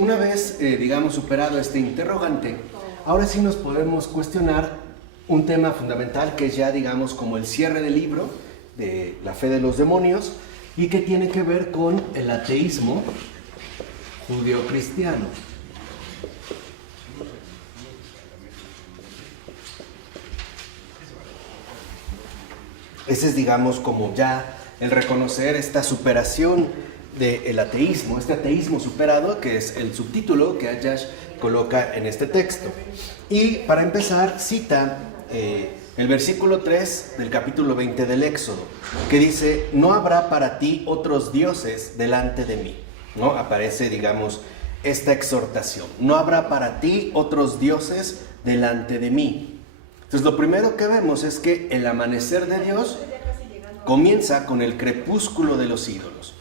Una vez, superado este interrogante, ahora sí nos podemos cuestionar un tema fundamental que es ya, como el cierre del libro de la fe de los demonios y que tiene que ver con el ateísmo judeocristiano. Ese es, como ya el reconocer esta superación del ateísmo, este ateísmo superado, que es el subtítulo que Ayash coloca en este texto. Y para empezar, cita el versículo 3 del capítulo 20 del Éxodo, que dice: no habrá para ti otros dioses delante de mí. ¿No? Aparece, esta exhortación: no habrá para ti otros dioses delante de mí. Entonces, lo primero que vemos es que el amanecer de Dios comienza con el crepúsculo de los ídolos.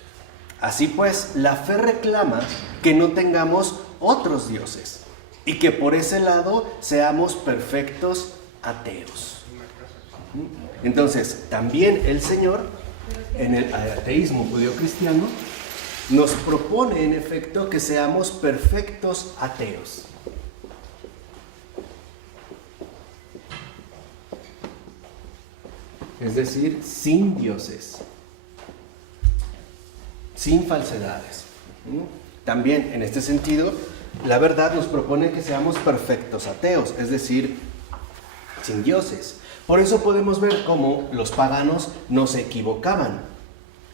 Así pues, la fe reclama que no tengamos otros dioses y que por ese lado seamos perfectos ateos. Entonces, también el Señor, en el ateísmo judeocristiano, nos propone en efecto que seamos perfectos ateos. Es decir, sin dioses, sin falsedades. También, en este sentido, la verdad nos propone que seamos perfectos ateos, es decir, sin dioses. Por eso podemos ver cómo los paganos no se equivocaban.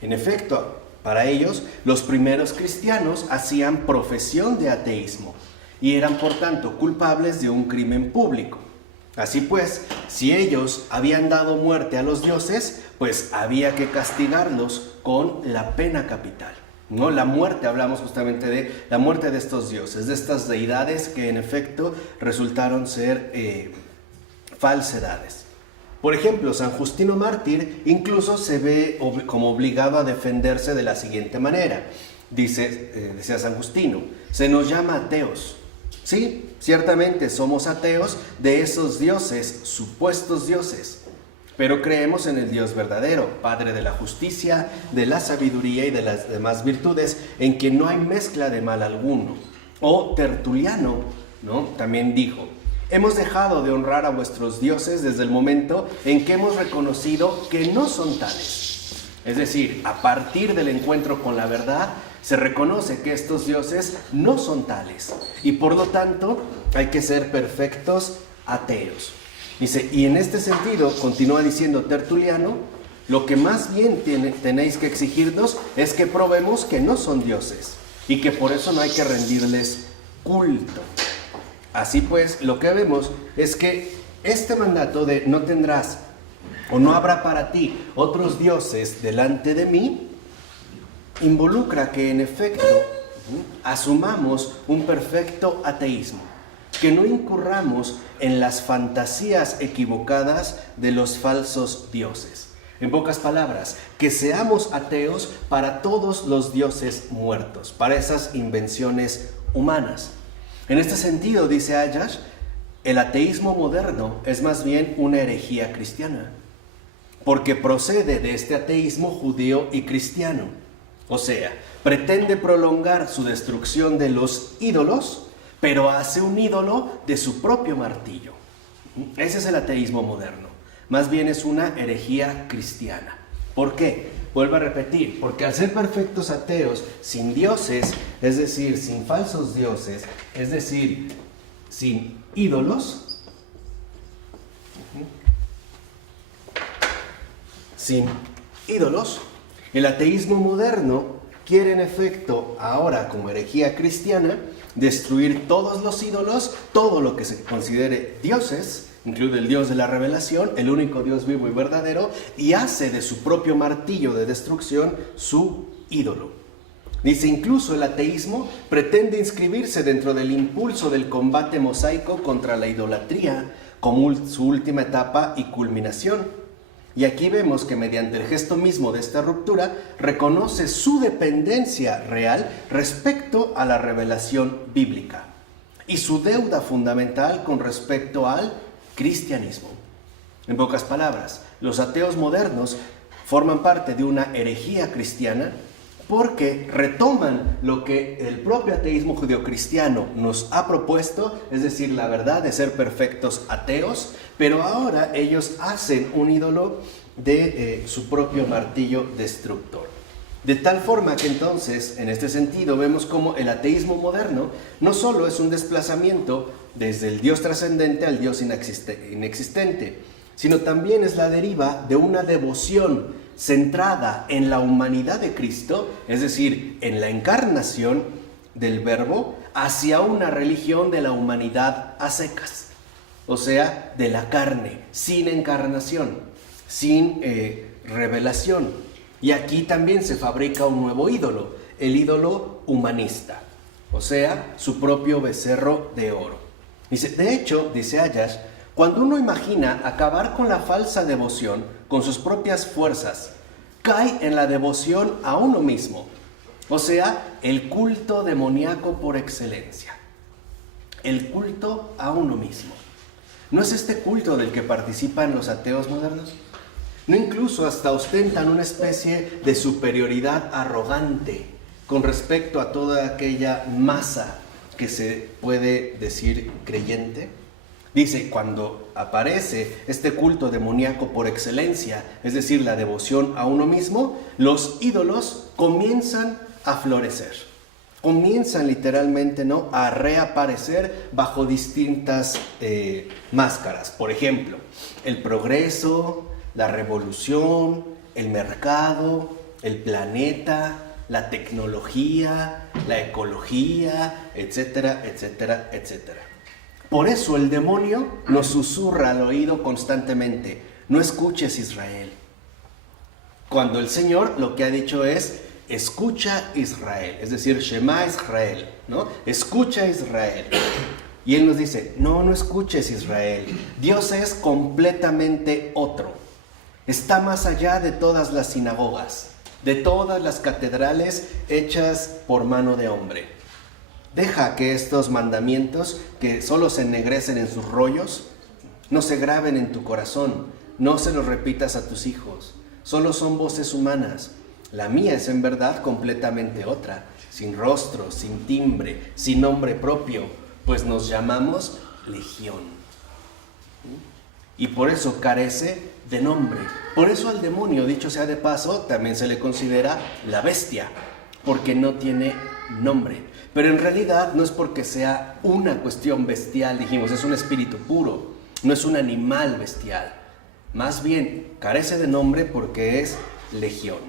En efecto, para ellos, los primeros cristianos hacían profesión de ateísmo y eran, por tanto, culpables de un crimen público. Así pues, si ellos habían dado muerte a los dioses, pues había que castigarlos con la pena capital. ¿No? La muerte, hablamos justamente de la muerte de estos dioses, de estas deidades que en efecto resultaron ser falsedades. Por ejemplo, San Justino Mártir incluso se ve como obligado a defenderse de la siguiente manera. Decía San Justino: se nos llama ateos. Sí, ciertamente somos ateos de esos dioses, supuestos dioses, pero creemos en el Dios verdadero, Padre de la justicia, de la sabiduría y de las demás virtudes, en quien no hay mezcla de mal alguno. O Tertuliano, ¿no?, también dijo: hemos dejado de honrar a vuestros dioses desde el momento en que hemos reconocido que no son tales. Es decir, a partir del encuentro con la verdad, se reconoce que estos dioses no son tales y por lo tanto hay que ser perfectos ateos. Dice, y en este sentido, continúa diciendo Tertuliano, lo que más bien tenéis que exigirnos es que probemos que no son dioses y que por eso no hay que rendirles culto. Así pues, lo que vemos es que este mandato de no tendrás o no habrá para ti otros dioses delante de mí, involucra que en efecto asumamos un perfecto ateísmo, que no incurramos en las fantasías equivocadas de los falsos dioses. En pocas palabras, que seamos ateos para todos los dioses muertos, para esas invenciones humanas. En este sentido, dice Ayash, el ateísmo moderno es más bien una herejía cristiana, porque procede de este ateísmo judío y cristiano. O sea, pretende prolongar su destrucción de los ídolos, pero hace un ídolo de su propio martillo. Ese es el ateísmo moderno. Más bien es una herejía cristiana. ¿Por qué? Vuelvo a repetir, porque al ser perfectos ateos, sin dioses, es decir, sin falsos dioses, es decir, sin ídolos, el ateísmo moderno quiere en efecto, ahora como herejía cristiana, destruir todos los ídolos, todo lo que se considere dioses, incluye el Dios de la revelación, el único Dios vivo y verdadero, y hace de su propio martillo de destrucción su ídolo. Dice, incluso el ateísmo pretende inscribirse dentro del impulso del combate mosaico contra la idolatría como su última etapa y culminación. Y aquí vemos que mediante el gesto mismo de esta ruptura, reconoce su dependencia real respecto a la revelación bíblica y su deuda fundamental con respecto al cristianismo. En pocas palabras, los ateos modernos forman parte de una herejía cristiana porque retoman lo que el propio ateísmo judeocristiano nos ha propuesto, es decir, la verdad de ser perfectos ateos, pero ahora ellos hacen un ídolo de su propio martillo destructor. De tal forma que entonces, en este sentido, vemos como el ateísmo moderno no solo es un desplazamiento desde el Dios trascendente al Dios inexistente, sino también es la deriva de una devoción centrada en la humanidad de Cristo, es decir, en la encarnación del Verbo, hacia una religión de la humanidad a secas, o sea, de la carne, sin encarnación, sin revelación. Y aquí también se fabrica un nuevo ídolo, el ídolo humanista, o sea, su propio becerro de oro. Dice, de hecho, dice Ayash, cuando uno imagina acabar con la falsa devoción con sus propias fuerzas, cae en la devoción a uno mismo, o sea, el culto demoníaco por excelencia. El culto a uno mismo. ¿No es este culto del que participan los ateos modernos? ¿No incluso hasta ostentan una especie de superioridad arrogante con respecto a toda aquella masa que se puede decir creyente? Dice, cuando aparece este culto demoníaco por excelencia, es decir, la devoción a uno mismo, los ídolos comienzan a florecer. Comienzan literalmente, ¿no?, a reaparecer bajo distintas máscaras. Por ejemplo, el progreso, la revolución, el mercado, el planeta, la tecnología, la ecología, etcétera, etcétera, etcétera. Por eso el demonio nos susurra al oído constantemente, no escuches Israel. Cuando el Señor lo que ha dicho es, escucha Israel, es decir, Shema Israel, ¿no? Escucha Israel. Y Él nos dice, no escuches Israel, Dios es completamente otro. Está más allá de todas las sinagogas, de todas las catedrales hechas por mano de hombre. Deja que estos mandamientos, que solo se ennegrecen en sus rollos, no se graben en tu corazón, no se los repitas a tus hijos. Solo son voces humanas. La mía es en verdad completamente otra, sin rostro, sin timbre, sin nombre propio, pues nos llamamos Legión. Y por eso carece de nombre. Por eso al demonio, dicho sea de paso, también se le considera la bestia, porque no tiene nombre. Pero en realidad no es porque sea una cuestión bestial, dijimos, es un espíritu puro, no es un animal bestial. Más bien, carece de nombre porque es legión.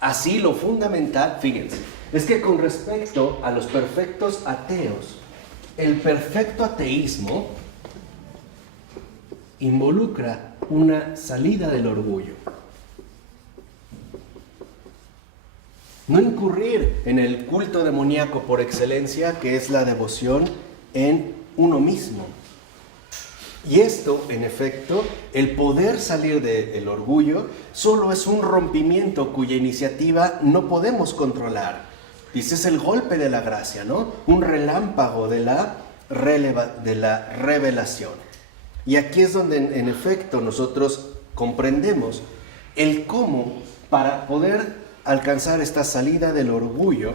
Así lo fundamental, fíjense, es que con respecto a los perfectos ateos, el perfecto ateísmo involucra una salida del orgullo. No incurrir en el culto demoníaco por excelencia, que es la devoción en uno mismo. Y esto, en efecto, el poder salir del orgullo, solo es un rompimiento cuya iniciativa no podemos controlar. Dice, es el golpe de la gracia, ¿no? Un relámpago de la revelación. Y aquí es donde, en efecto, nosotros comprendemos el cómo, para poder alcanzar esta salida del orgullo,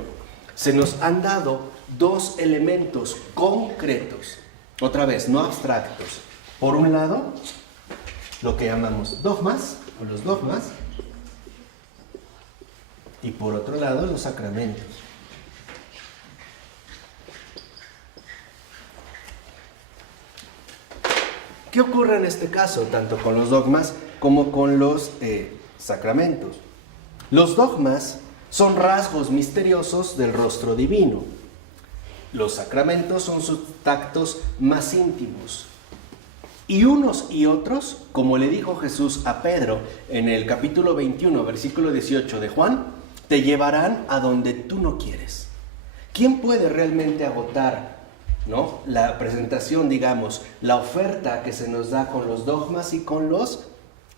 se nos han dado dos elementos concretos, otra vez, no abstractos. Por un lado, lo que llamamos dogmas, o los dogmas, y por otro lado, los sacramentos. ¿Qué ocurre en este caso, tanto con los dogmas como con los sacramentos? Los dogmas son rasgos misteriosos del rostro divino. Los sacramentos son sus tactos más íntimos. Y unos y otros, como le dijo Jesús a Pedro en el capítulo 21, versículo 18 de Juan, te llevarán a donde tú no quieres. ¿Quién puede realmente agotar, ¿no?, la presentación, digamos, la oferta que se nos da con los dogmas y con los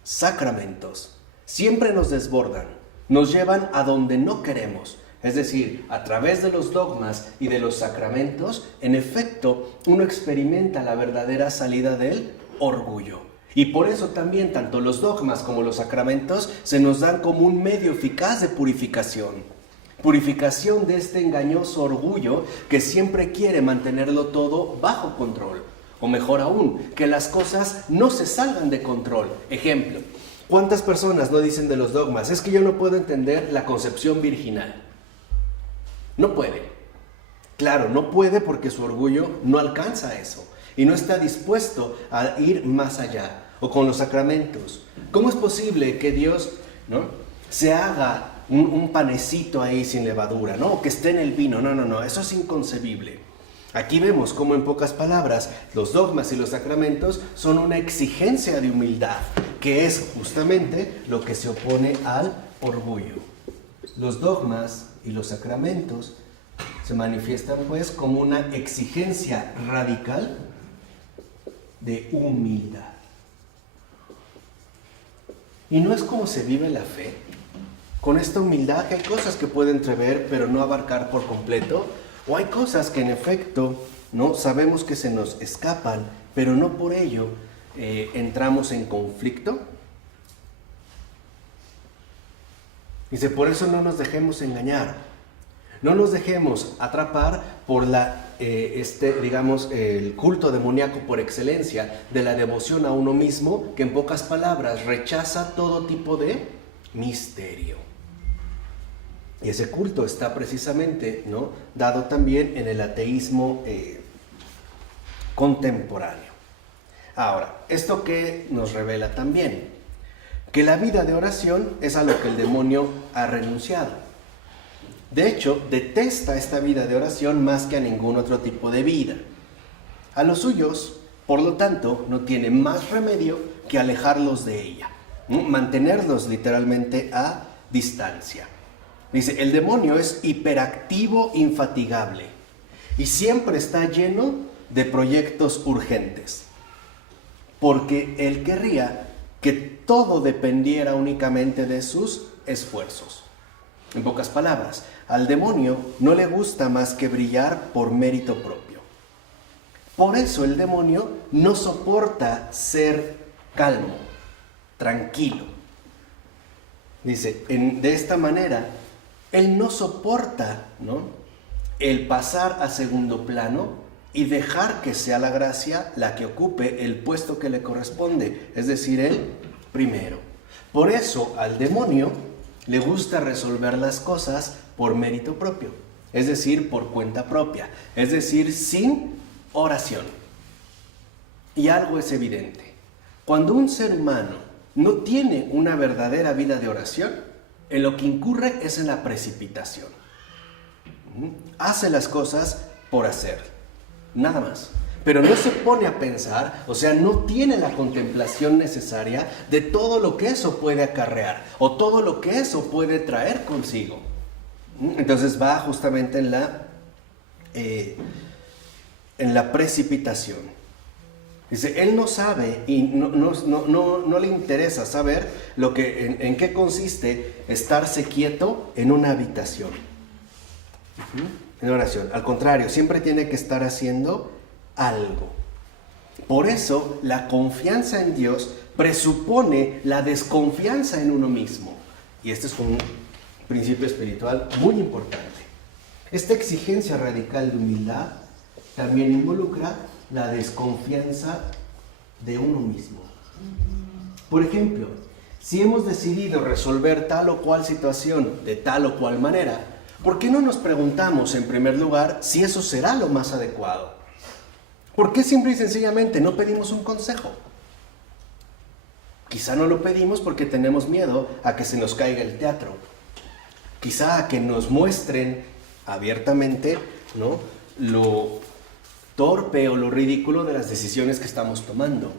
sacramentos? Siempre nos desbordan, nos llevan a donde no queremos. Es decir, a través de los dogmas y de los sacramentos, en efecto, uno experimenta la verdadera salida del orgullo. Y por eso también tanto los dogmas como los sacramentos se nos dan como un medio eficaz de purificación. Purificación de este engañoso orgullo que siempre quiere mantenerlo todo bajo control. O mejor aún, que las cosas no se salgan de control. Ejemplo, ¿cuántas personas no dicen de los dogmas? Es que yo no puedo entender la concepción virginal. No puede. Claro, no puede porque su orgullo no alcanza eso y no está dispuesto a ir más allá. O con los sacramentos. ¿Cómo es posible que Dios, ¿no?, se haga un panecito ahí sin levadura, ¿no?, o que esté en el vino? No, eso es inconcebible. Aquí vemos cómo en pocas palabras los dogmas y los sacramentos son una exigencia de humildad, que es justamente lo que se opone al orgullo. Los dogmas y los sacramentos se manifiestan pues como una exigencia radical de humildad. Y no es como se vive la fe. Con esta humildad hay cosas que puede entrever pero no abarcar por completo, o hay cosas que en efecto no sabemos que se nos escapan, pero no por ello entramos en conflicto. Dice, por eso no nos dejemos engañar, no nos dejemos atrapar por el culto demoníaco por excelencia de la devoción a uno mismo, que en pocas palabras rechaza todo tipo de misterio. Y ese culto está precisamente, ¿no?, dado también en el ateísmo contemporáneo. Ahora, ¿esto qué nos revela también? Que la vida de oración es a lo que el demonio ha renunciado. De hecho, detesta esta vida de oración más que a ningún otro tipo de vida. A los suyos, por lo tanto, no tiene más remedio que alejarlos de ella, ¿no?, mantenerlos literalmente a distancia. Dice, el demonio es hiperactivo, infatigable, y siempre está lleno de proyectos urgentes, porque él querría que todo dependiera únicamente de sus esfuerzos. En pocas palabras, al demonio no le gusta más que brillar por mérito propio. Por eso el demonio no soporta ser calmo, tranquilo. Dice, de esta manera, él no soporta, ¿no?, el pasar a segundo plano y dejar que sea la gracia la que ocupe el puesto que le corresponde, es decir, el primero. Por eso al demonio le gusta resolver las cosas por mérito propio, es decir, por cuenta propia, es decir, sin oración. Y algo es evidente. Cuando un ser humano no tiene una verdadera vida de oración, en lo que incurre es en la precipitación. Hace las cosas por hacer, nada más. Pero no se pone a pensar, o sea, no tiene la contemplación necesaria de todo lo que eso puede acarrear o todo lo que eso puede traer consigo. Entonces va justamente en la precipitación. Dice, él no sabe y no le interesa saber en qué consiste estarse quieto en una habitación, en oración. Al contrario, siempre tiene que estar haciendo algo. Por eso la confianza en Dios presupone la desconfianza en uno mismo. Y este es un principio espiritual muy importante. Esta exigencia radical de humildad también involucra la desconfianza de uno mismo. Por ejemplo, si hemos decidido resolver tal o cual situación de tal o cual manera, ¿por qué no nos preguntamos en primer lugar si eso será lo más adecuado? ¿Por qué simple y sencillamente no pedimos un consejo? Quizá no lo pedimos porque tenemos miedo a que se nos caiga el teatro. Quizá a que nos muestren abiertamente, ¿no?, lo torpe o lo ridículo de las decisiones que estamos tomando.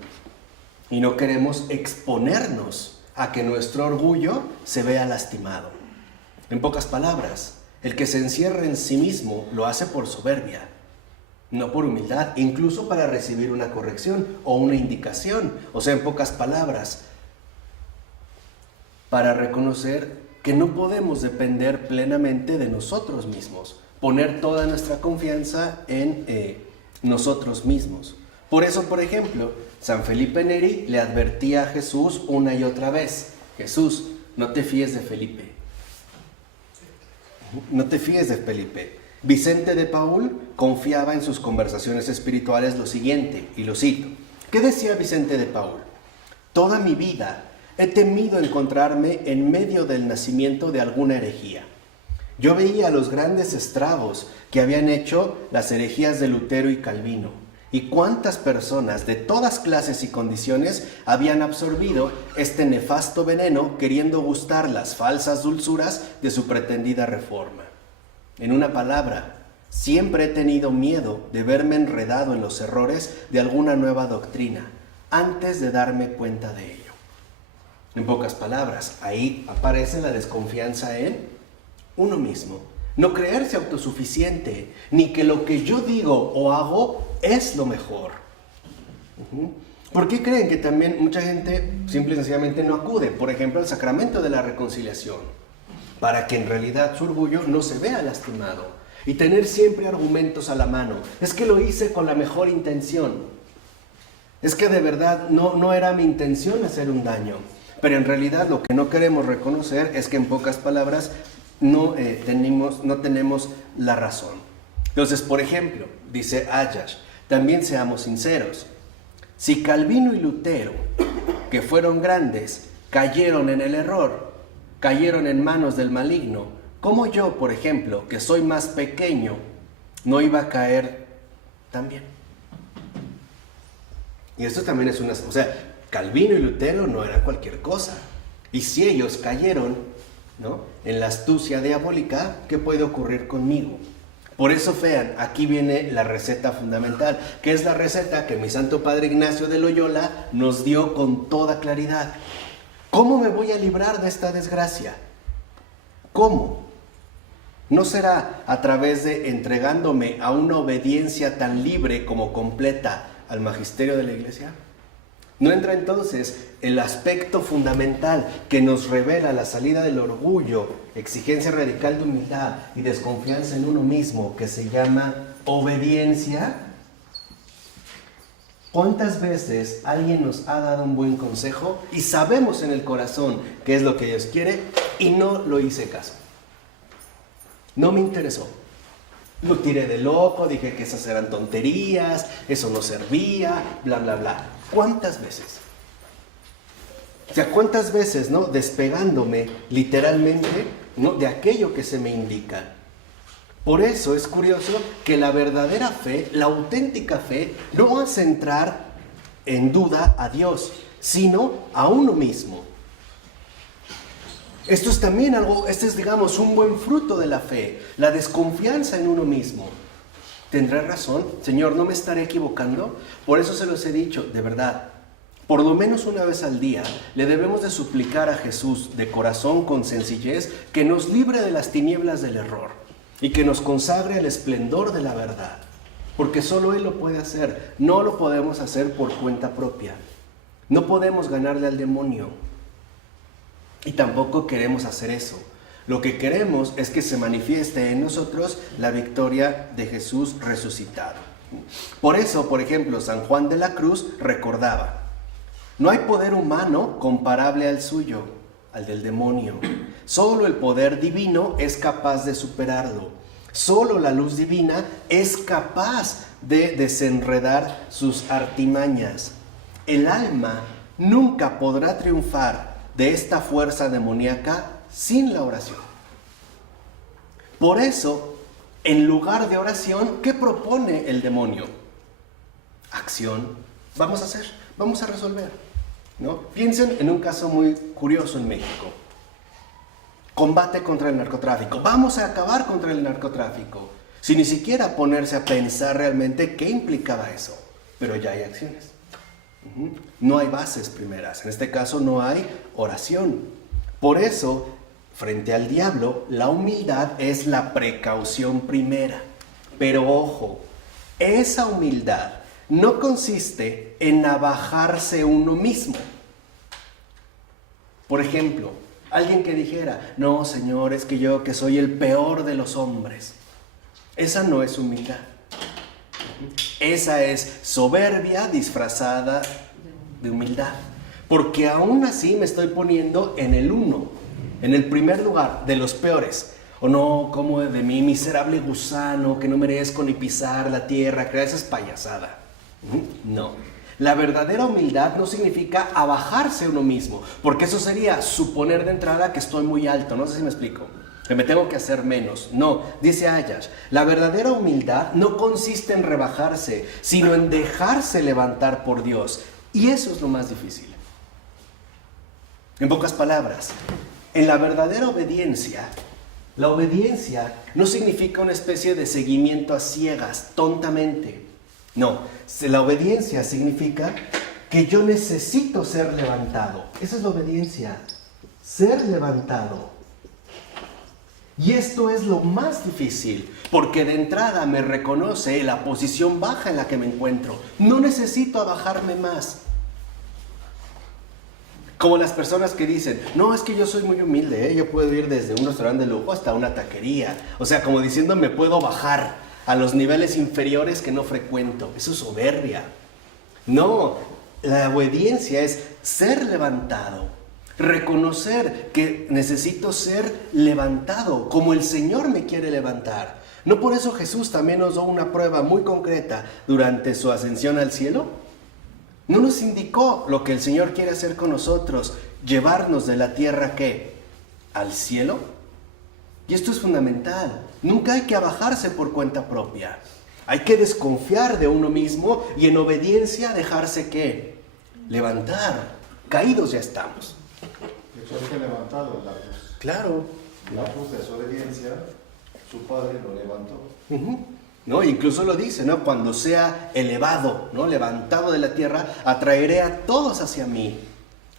Y no queremos exponernos a que nuestro orgullo se vea lastimado. En pocas palabras, el que se encierra en sí mismo lo hace por soberbia, no por humildad, incluso para recibir una corrección o una indicación. O sea, en pocas palabras, para reconocer que no podemos depender plenamente de nosotros mismos, poner toda nuestra confianza en nosotros mismos. Por eso, por ejemplo, San Felipe Neri le advertía a Jesús una y otra vez: Jesús, no te fíes de Felipe. No te fíes de Felipe. Vicente de Paúl confiaba en sus conversaciones espirituales lo siguiente, y lo cito. ¿Qué decía Vicente de Paúl? Toda mi vida he temido encontrarme en medio del nacimiento de alguna herejía. Yo veía los grandes estragos que habían hecho las herejías de Lutero y Calvino, y cuántas personas de todas clases y condiciones habían absorbido este nefasto veneno queriendo gustar las falsas dulzuras de su pretendida reforma. En una palabra, siempre he tenido miedo de verme enredado en los errores de alguna nueva doctrina antes de darme cuenta de ello. En pocas palabras, ahí aparece la desconfianza en uno mismo. No creerse autosuficiente, ni que lo que yo digo o hago es lo mejor. ¿Por qué creen que también mucha gente simple y sencillamente no acude, por ejemplo, al sacramento de la reconciliación? Para que en realidad su orgullo no se vea lastimado y tener siempre argumentos a la mano. Es que lo hice con la mejor intención. Es que de verdad no era mi intención hacer un daño. Pero en realidad lo que no queremos reconocer es que en pocas palabras no tenemos la razón. Entonces, por ejemplo, dice Ayash, también seamos sinceros. Si Calvino y Lutero, que fueron grandes, cayeron en el error, cayeron en manos del maligno, ¿cómo yo, por ejemplo, que soy más pequeño, no iba a caer también? Y esto también es o sea, Calvino y Lutero no eran cualquier cosa. Y si ellos cayeron, ¿no?, en la astucia diabólica, ¿qué puede ocurrir conmigo? Por eso, vean, aquí viene la receta fundamental, que es la receta que mi Santo Padre Ignacio de Loyola nos dio con toda claridad. ¿Cómo me voy a librar de esta desgracia? ¿Cómo? ¿No será a través de entregándome a una obediencia tan libre como completa al magisterio de la Iglesia? ¿No entra entonces el aspecto fundamental que nos revela la salida del orgullo, exigencia radical de humildad y desconfianza en uno mismo, que se llama obediencia? ¿Cuántas veces alguien nos ha dado un buen consejo y sabemos en el corazón qué es lo que Dios quiere y no lo hice caso? No me interesó. Lo tiré de loco, dije que esas eran tonterías, eso no servía, bla, bla, bla. ¿Cuántas veces? O sea, ¿cuántas veces, no? Despegándome literalmente, ¿no?, de aquello que se me indica. Por eso es curioso que la verdadera fe, la auténtica fe, no hace entrar en duda a Dios, sino a uno mismo. Esto es también digamos, un buen fruto de la fe, la desconfianza en uno mismo. ¿Tendré razón? Señor, ¿no me estaré equivocando? Por eso se los he dicho, de verdad, por lo menos una vez al día, le debemos de suplicar a Jesús de corazón, con sencillez, que nos libre de las tinieblas del error y que nos consagre el esplendor de la verdad. Porque solo Él lo puede hacer, no lo podemos hacer por cuenta propia. No podemos ganarle al demonio. Y tampoco queremos hacer eso. Lo que queremos es que se manifieste en nosotros la victoria de Jesús resucitado. Por eso, por ejemplo, San Juan de la Cruz recordaba: no hay poder humano comparable al suyo, al del demonio. Solo el poder divino es capaz de superarlo. Solo la luz divina es capaz de desenredar sus artimañas. El alma nunca podrá triunfar de esta fuerza demoníaca sin la oración. Por eso, en lugar de oración, ¿qué propone el demonio? Acción. Vamos a hacer, vamos a resolver, ¿no? Piensen en un caso muy curioso en México. Combate contra el narcotráfico. Vamos a acabar contra el narcotráfico. Sin ni siquiera ponerse a pensar realmente qué implicaba eso. Pero ya hay acciones. No hay bases primeras, en este caso no hay oración. Por eso, frente al diablo, la humildad es la precaución primera. Pero ojo, esa humildad no consiste en abajarse uno mismo. Por ejemplo, alguien que dijera: no, Señor, es que yo que soy el peor de los hombres. Esa no es humildad. Esa es soberbia disfrazada de humildad. Porque aún así me estoy poniendo en el uno, en el primer lugar de los peores. O no, como de mí, miserable gusano, que no merezco ni pisar la tierra, que esa es payasada. No. La verdadera humildad no significa abajarse uno mismo, porque eso sería suponer de entrada que estoy muy alto. No sé si me explico. Que me tengo que hacer menos. No, dice Ayash, la verdadera humildad no consiste en rebajarse, sino en dejarse levantar por Dios. Y eso es lo más difícil. En pocas palabras, en la verdadera obediencia, la obediencia no significa una especie de seguimiento a ciegas, tontamente. No, la obediencia significa que yo necesito ser levantado. Esa es la obediencia, ser levantado. Y esto es lo más difícil, porque de entrada me reconoce la posición baja en la que me encuentro. No necesito abajarme más. Como las personas que dicen, no, es que yo soy muy humilde, yo puedo ir desde un restaurante de lujo hasta una taquería. O sea, como diciendo, me puedo bajar a los niveles inferiores que no frecuento. Eso es soberbia. No, la obediencia es ser levantado. Reconocer que necesito ser levantado como el Señor me quiere levantar. ¿No por eso Jesús también nos dio una prueba muy concreta durante su ascensión al cielo? ¿No nos indicó lo que el Señor quiere hacer con nosotros? Llevarnos de la tierra, ¿qué? ¿Al cielo? Y esto es fundamental. Nunca hay que abajarse por cuenta propia. Hay que desconfiar de uno mismo y en obediencia dejarse, ¿qué? Levantar. Caídos ya estamos. Que levantado Lapus. Claro. Lapus de su obediencia, su padre lo levantó. ¿No? Incluso lo dice, ¿no? Cuando sea elevado, ¿no? Levantado de la tierra, atraeré a todos hacia mí.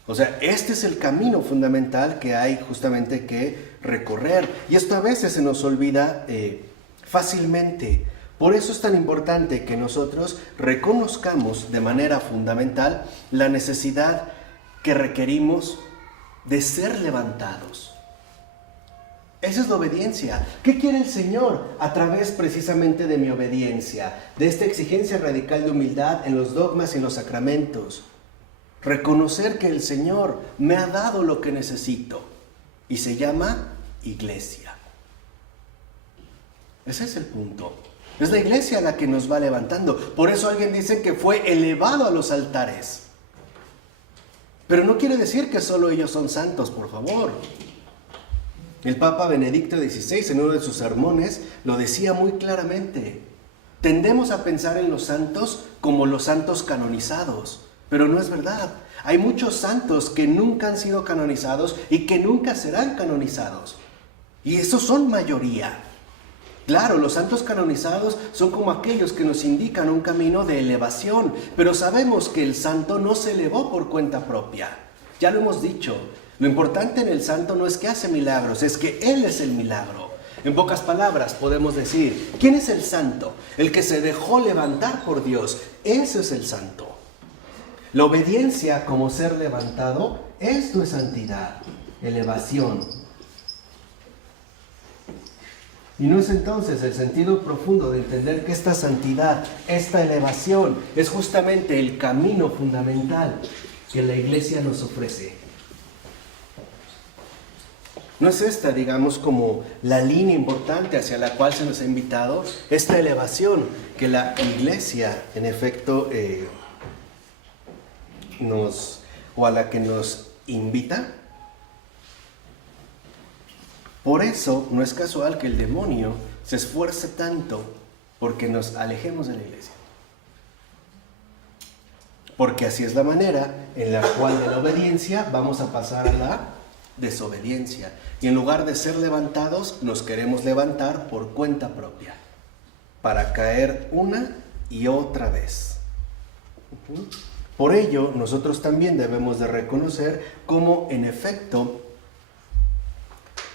O sea, este es el camino fundamental que hay justamente que recorrer. Y esto a veces se nos olvida fácilmente. Por eso es tan importante que nosotros reconozcamos de manera fundamental la necesidad que requerimos de ser levantados. Esa es la obediencia. ¿Qué quiere el Señor a través precisamente de mi obediencia? De esta exigencia radical de humildad en los dogmas y en los sacramentos. Reconocer que el Señor me ha dado lo que necesito. Y se llama iglesia. Ese es el punto. Es la iglesia la que nos va levantando. Por eso alguien dice que fue elevado a los altares. Pero no quiere decir que solo ellos son santos, por favor. El Papa Benedicto XVI, en uno de sus sermones, lo decía muy claramente. Tendemos a pensar en los santos como los santos canonizados, pero no es verdad. Hay muchos santos que nunca han sido canonizados y que nunca serán canonizados. Y esos son mayoría. Claro, los santos canonizados son como aquellos que nos indican un camino de elevación, pero sabemos que el santo no se elevó por cuenta propia. Ya lo hemos dicho, lo importante en el santo no es que hace milagros, es que Él es el milagro. En pocas palabras podemos decir, ¿quién es el santo? El que se dejó levantar por Dios, ese es el santo. La obediencia como ser levantado, esto es santidad, elevación. Y no es entonces el sentido profundo de entender que esta santidad, esta elevación, es justamente el camino fundamental que la iglesia nos ofrece. No es esta, digamos, como la línea importante hacia la cual se nos ha invitado, esta elevación que la iglesia, en efecto, a la que nos invita. Por eso no es casual que el demonio se esfuerce tanto porque nos alejemos de la iglesia. Porque así es la manera en la cual de la obediencia vamos a pasar a la desobediencia. Y en lugar de ser levantados, nos queremos levantar por cuenta propia, para caer una y otra vez. Por ello, nosotros también debemos de reconocer cómo, en efecto,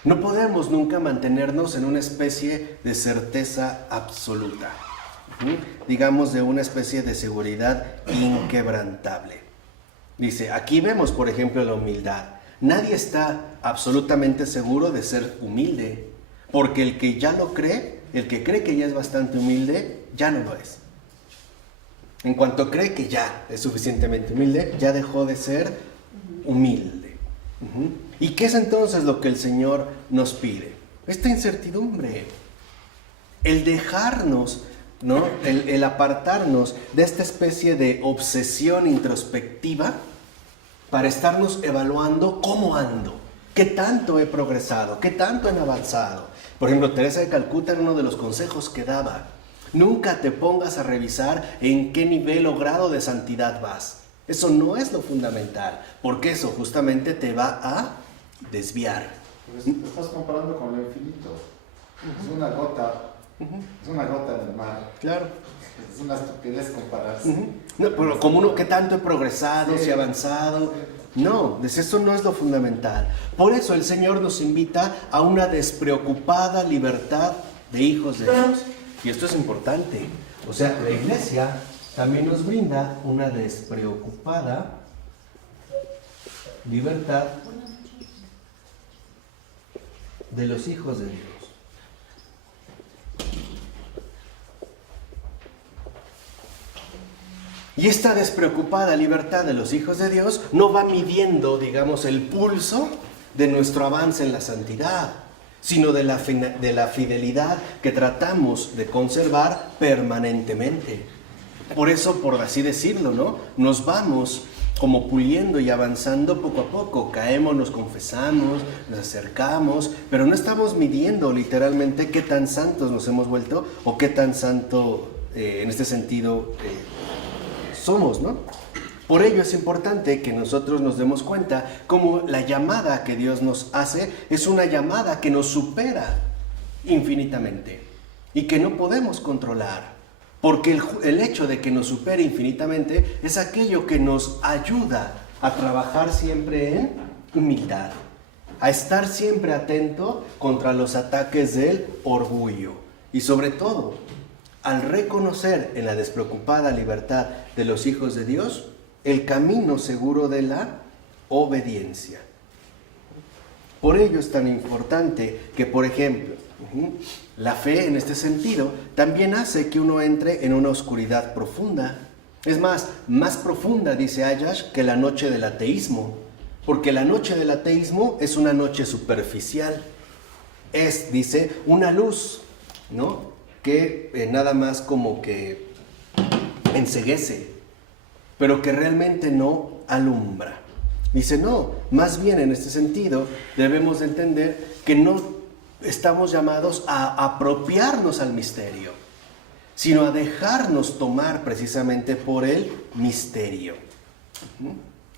no podemos nunca mantenernos en una especie de certeza absoluta, digamos de una especie de seguridad inquebrantable. Dice, aquí vemos por ejemplo la humildad. Nadie está absolutamente seguro de ser humilde, porque el que ya lo cree, el que cree que ya es bastante humilde, ya no lo es. En cuanto cree que ya es suficientemente humilde, ya dejó de ser humilde. ¿Y qué es entonces lo que el Señor nos pide? Esta incertidumbre, el dejarnos, ¿no? El apartarnos de esta especie de obsesión introspectiva para estarnos evaluando cómo ando, qué tanto he progresado, qué tanto he avanzado. Por ejemplo, Teresa de Calcuta era uno de los consejos que daba. Nunca te pongas a revisar en qué nivel o grado de santidad vas. Eso no es lo fundamental, porque eso justamente te va a desviar. Pues te estás comparando con lo infinito. Es una gota. Es una gota en el mar. Claro. Es una estupidez compararse. No, pero como uno, ¿qué tanto he progresado, si he avanzado? No, eso no es lo fundamental. Por eso el Señor nos invita a una despreocupada libertad de hijos de Dios. Y esto es importante. O sea, la Iglesia también nos brinda una despreocupada libertad de los hijos de Dios. Y esta despreocupada libertad de los hijos de Dios no va midiendo, digamos, el pulso de nuestro avance en la santidad, sino de la fidelidad que tratamos de conservar permanentemente. Por eso, por así decirlo, ¿no? Nos vamos como puliendo y avanzando poco a poco. Caemos, nos confesamos, nos acercamos, pero no estamos midiendo literalmente qué tan santos nos hemos vuelto o qué tan santo, en este sentido, somos, ¿no? Por ello es importante que nosotros nos demos cuenta cómo la llamada que Dios nos hace es una llamada que nos supera infinitamente y que no podemos controlar, porque el hecho de que nos supere infinitamente es aquello que nos ayuda a trabajar siempre en humildad, a estar siempre atento contra los ataques del orgullo y sobre todo al reconocer en la despreocupada libertad de los hijos de Dios el camino seguro de la obediencia. Por ello es tan importante que, por ejemplo, la fe en este sentido también hace que uno entre en una oscuridad profunda. Es más profunda, dice Ayash, que la noche del ateísmo, porque la noche del ateísmo es una noche superficial. Es, dice, una luz, ¿no? Que nada más como que enceguece, pero que realmente no alumbra. Dice, no, más bien en este sentido debemos de entender que no estamos llamados a apropiarnos al misterio, sino a dejarnos tomar precisamente por el misterio.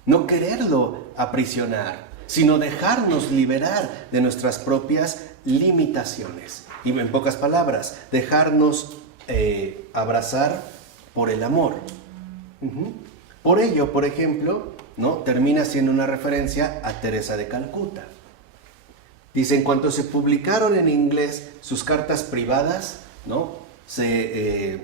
No quererlo aprisionar, sino dejarnos liberar de nuestras propias limitaciones. Y en pocas palabras, dejarnos abrazar por el amor. Por ello, por ejemplo, ¿no? Termina siendo una referencia a Teresa de Calcuta. Dice, en cuanto se publicaron en inglés sus cartas privadas, ¿no? Se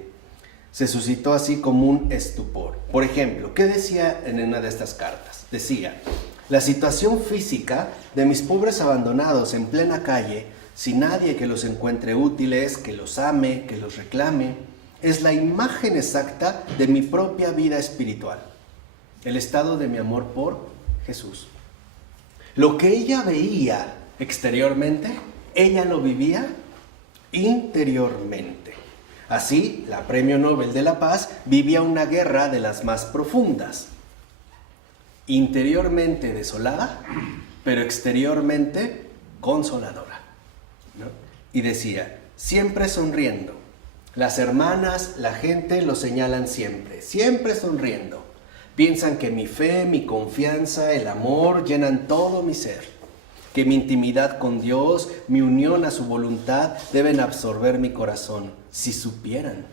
suscitó así como un estupor. Por ejemplo, ¿qué decía en una de estas cartas? Decía, la situación física de mis pobres abandonados en plena calle, sin nadie que los encuentre útiles, que los ame, que los reclame, es la imagen exacta de mi propia vida espiritual, el estado de mi amor por Jesús. Lo que ella veía exteriormente, ella lo vivía interiormente. Así, la Premio Nobel de la Paz vivía una guerra de las más profundas, interiormente desolada, pero exteriormente consoladora, ¿no? Y decía, siempre sonriendo. Las hermanas, la gente lo señalan siempre, siempre sonriendo. Piensan que mi fe, mi confianza, el amor llenan todo mi ser. Que mi intimidad con Dios, mi unión a su voluntad deben absorber mi corazón. Si supieran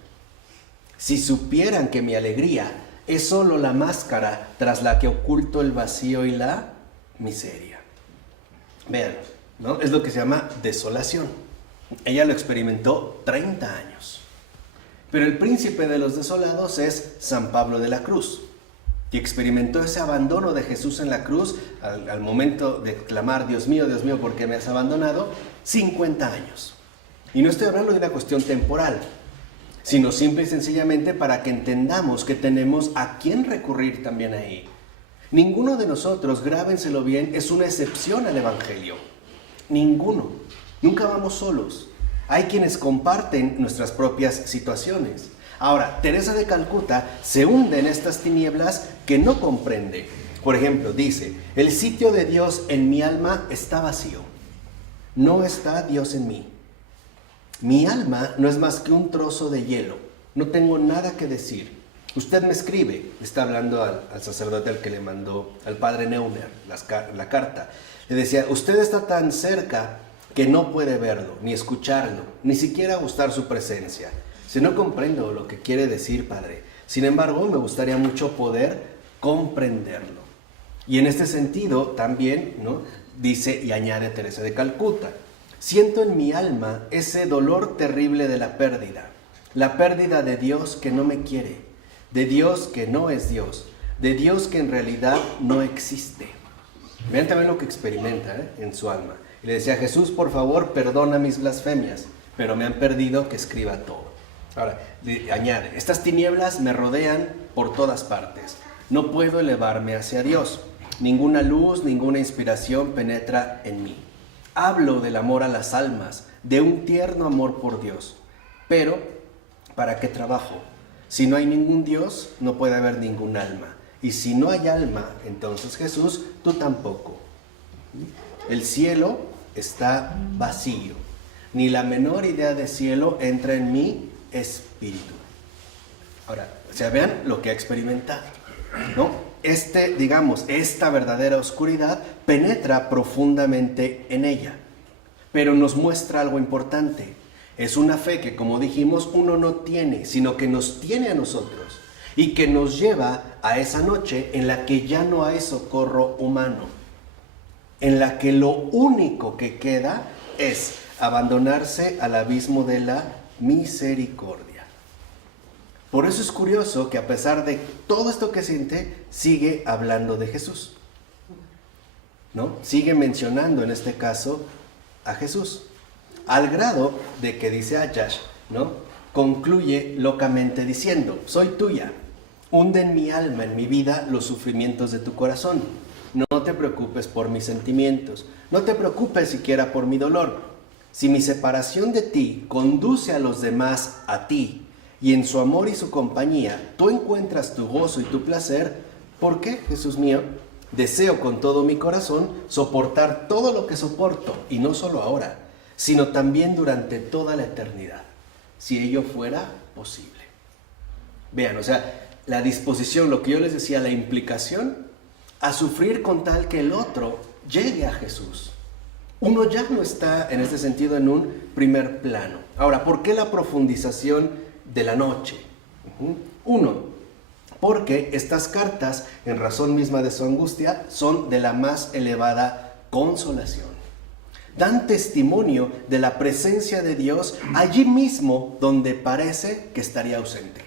que mi alegría es solo la máscara tras la que oculto el vacío y la miseria. Vean, ¿no? Es lo que se llama desolación. Ella lo experimentó 30 años. Pero el príncipe de los desolados es San Pablo de la Cruz, que experimentó ese abandono de Jesús en la cruz al momento de clamar, Dios mío, ¿por qué me has abandonado? 50 años. Y no estoy hablando de una cuestión temporal, sino simple y sencillamente para que entendamos que tenemos a quién recurrir también ahí. Ninguno de nosotros, grábenselo bien, es una excepción al Evangelio. Ninguno. Nunca vamos solos. Hay quienes comparten nuestras propias situaciones. Ahora, Teresa de Calcuta se hunde en estas tinieblas que no comprende. Por ejemplo, dice, el sitio de Dios en mi alma está vacío. No está Dios en mí. Mi alma no es más que un trozo de hielo. No tengo nada que decir. Usted me escribe, está hablando al sacerdote al que le mandó, al padre Neuner, la carta. Le decía, usted está tan cerca que no puede verlo, ni escucharlo, ni siquiera gustar su presencia. Si no comprendo lo que quiere decir, padre. Sin embargo, me gustaría mucho poder comprenderlo. Y en este sentido también, ¿no?, dice y añade Teresa de Calcuta, siento en mi alma ese dolor terrible de la pérdida de Dios que no me quiere, de Dios que no es Dios, de Dios que en realidad no existe. Vean también lo que experimenta en su alma. Y le decía, Jesús, por favor, perdona mis blasfemias, pero me han perdido que escriba todo. Ahora, añade, estas tinieblas me rodean por todas partes. No puedo elevarme hacia Dios. Ninguna luz, ninguna inspiración penetra en mí. Hablo del amor a las almas, de un tierno amor por Dios. Pero, ¿para qué trabajo? Si no hay ningún Dios, no puede haber ningún alma. Y si no hay alma, entonces Jesús, tú tampoco. El cielo está vacío. Ni la menor idea de cielo entra en mi espíritu. Ahora, o sea, vean lo que ha experimentado, ¿no? Esta verdadera oscuridad penetra profundamente en ella, pero nos muestra algo importante. Es una fe que, como dijimos, uno no tiene, sino que nos tiene a nosotros y que nos lleva a esa noche en la que ya no hay socorro humano, en la que lo único que queda es abandonarse al abismo de la misericordia. Por eso es curioso que a pesar de todo esto que siente, sigue hablando de Jesús, ¿no? Sigue mencionando en este caso a Jesús, al grado de que dice Ayash, ¿no?, concluye locamente diciendo, soy tuya, hunde en mi alma, en mi vida, los sufrimientos de tu corazón. No te preocupes por mis sentimientos, no te preocupes siquiera por mi dolor. Si mi separación de ti conduce a los demás a ti, y en su amor y su compañía tú encuentras tu gozo y tu placer, ¿por qué, Jesús mío? Deseo con todo mi corazón soportar todo lo que soporto, y no solo ahora, sino también durante toda la eternidad, si ello fuera posible. Vean, o sea, la disposición, lo que yo les decía, la implicación a sufrir con tal que el otro llegue a Jesús. Uno ya no está en este sentido en un primer plano. Ahora, ¿por qué la profundización de la noche? Uno, porque estas cartas, en razón misma de su angustia, son de la más elevada consolación. Dan testimonio de la presencia de Dios allí mismo donde parece que estaría ausente.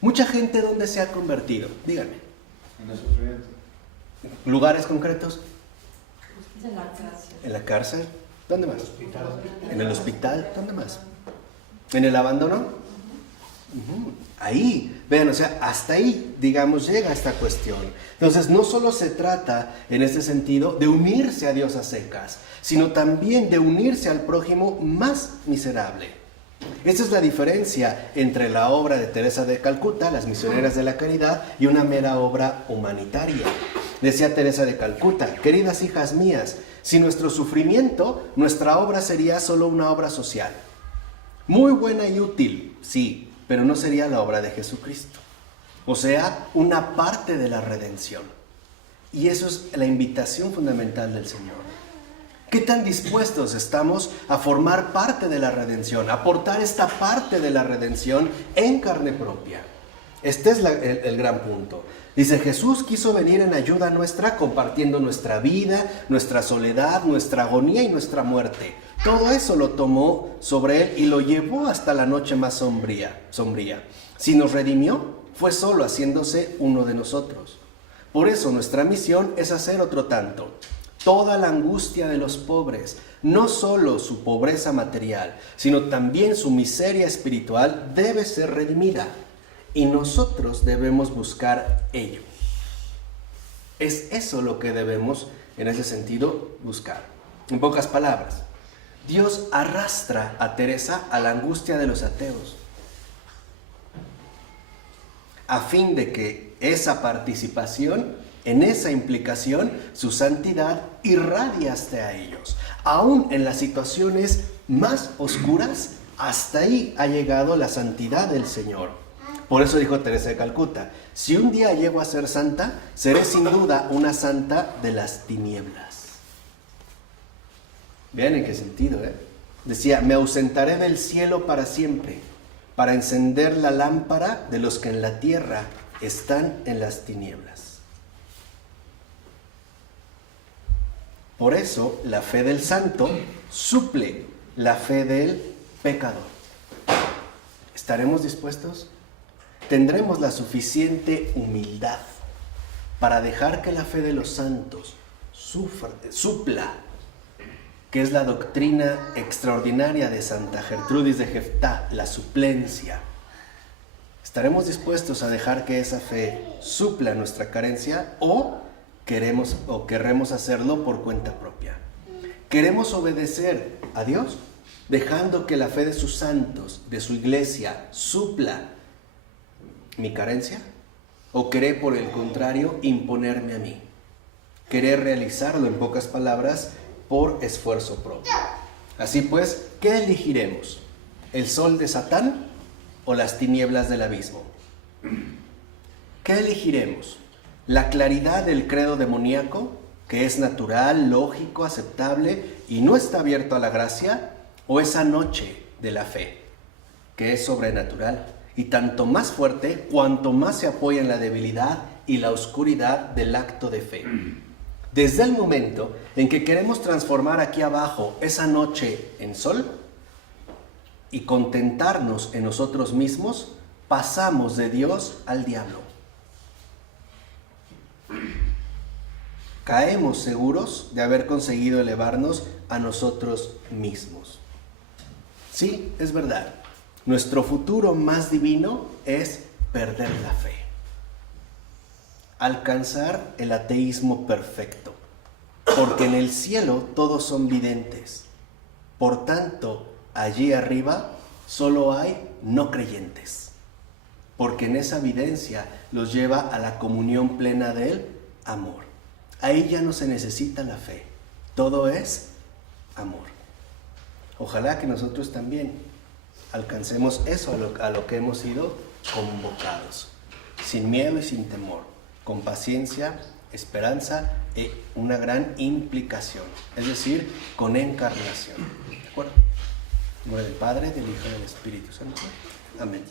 Mucha gente, ¿dónde se ha convertido? Díganme. En el sufrimiento. ¿Lugares concretos? En la cárcel. ¿En la cárcel? ¿Dónde más? En el hospital. ¿Dónde más? ¿En el abandono? Ahí, vean, o sea, hasta ahí, digamos, llega esta cuestión. Entonces, no solo se trata, en este sentido, de unirse a Dios a secas, sino también de unirse al prójimo más miserable. Esta es la diferencia entre la obra de Teresa de Calcuta, las misioneras de la caridad, y una mera obra humanitaria. Decía Teresa de Calcuta, queridas hijas mías, sin nuestro sufrimiento, nuestra obra sería solo una obra social. Muy buena y útil, sí, pero no sería la obra de Jesucristo. O sea, una parte de la redención. Y eso es la invitación fundamental del Señor. ¿Qué tan dispuestos estamos a formar parte de la redención, a aportar esta parte de la redención en carne propia? Este es el gran punto. Dice, Jesús quiso venir en ayuda nuestra compartiendo nuestra vida, nuestra soledad, nuestra agonía y nuestra muerte. Todo eso lo tomó sobre él y lo llevó hasta la noche más sombría. Si nos redimió, fue solo haciéndose uno de nosotros. Por eso nuestra misión es hacer otro tanto. Toda la angustia de los pobres, no solo su pobreza material, sino también su miseria espiritual debe ser redimida. Y nosotros debemos buscar ello. Es eso lo que debemos, en ese sentido, buscar. En pocas palabras, Dios arrastra a Teresa a la angustia de los ateos, a fin de que esa participación, en esa implicación, su santidad irradie hasta ellos. Aún en las situaciones más oscuras, hasta ahí ha llegado la santidad del Señor. Por eso dijo Teresa de Calcuta: si un día llego a ser santa, seré sin duda una santa de las tinieblas. Vean en qué sentido, Decía: me ausentaré del cielo para siempre, para encender la lámpara de los que en la tierra están en las tinieblas. Por eso, la fe del santo suple la fe del pecador. ¿Estaremos dispuestos? ¿Tendremos la suficiente humildad para dejar que la fe de los santos supla, que es la doctrina extraordinaria de Santa Gertrudis de Jeftá, la suplencia? ¿Estaremos dispuestos a dejar que esa fe supla nuestra carencia o queremos hacerlo por cuenta propia? ¿Queremos obedecer a Dios dejando que la fe de sus santos, de su iglesia, supla mi carencia? ¿O querer, por el contrario, imponerme a mí? Querer realizarlo, en pocas palabras, por esfuerzo propio. Así pues, ¿qué elegiremos? ¿El sol de Satán o las tinieblas del abismo? ¿Qué elegiremos? ¿La claridad del credo demoníaco, que es natural, lógico, aceptable y no está abierto a la gracia? ¿O esa noche de la fe, que es sobrenatural y tanto más fuerte cuanto más se apoya en la debilidad y la oscuridad del acto de fe? Desde el momento en que queremos transformar aquí abajo esa noche en sol y contentarnos en nosotros mismos, pasamos de Dios al diablo. Caemos seguros de haber conseguido elevarnos a nosotros mismos. Sí, es verdad. Nuestro futuro más divino es perder la fe. Alcanzar el ateísmo perfecto. Porque en el cielo todos son videntes. Por tanto, allí arriba solo hay no creyentes. Porque en esa evidencia los lleva a la comunión plena del amor. Ahí ya no se necesita la fe. Todo es amor. Ojalá que nosotros también alcancemos eso a lo que hemos sido convocados, sin miedo y sin temor, con paciencia, esperanza y una gran implicación, es decir, con encarnación. ¿De acuerdo? En nombre del Padre, del Hijo y del Espíritu Santo. Amén.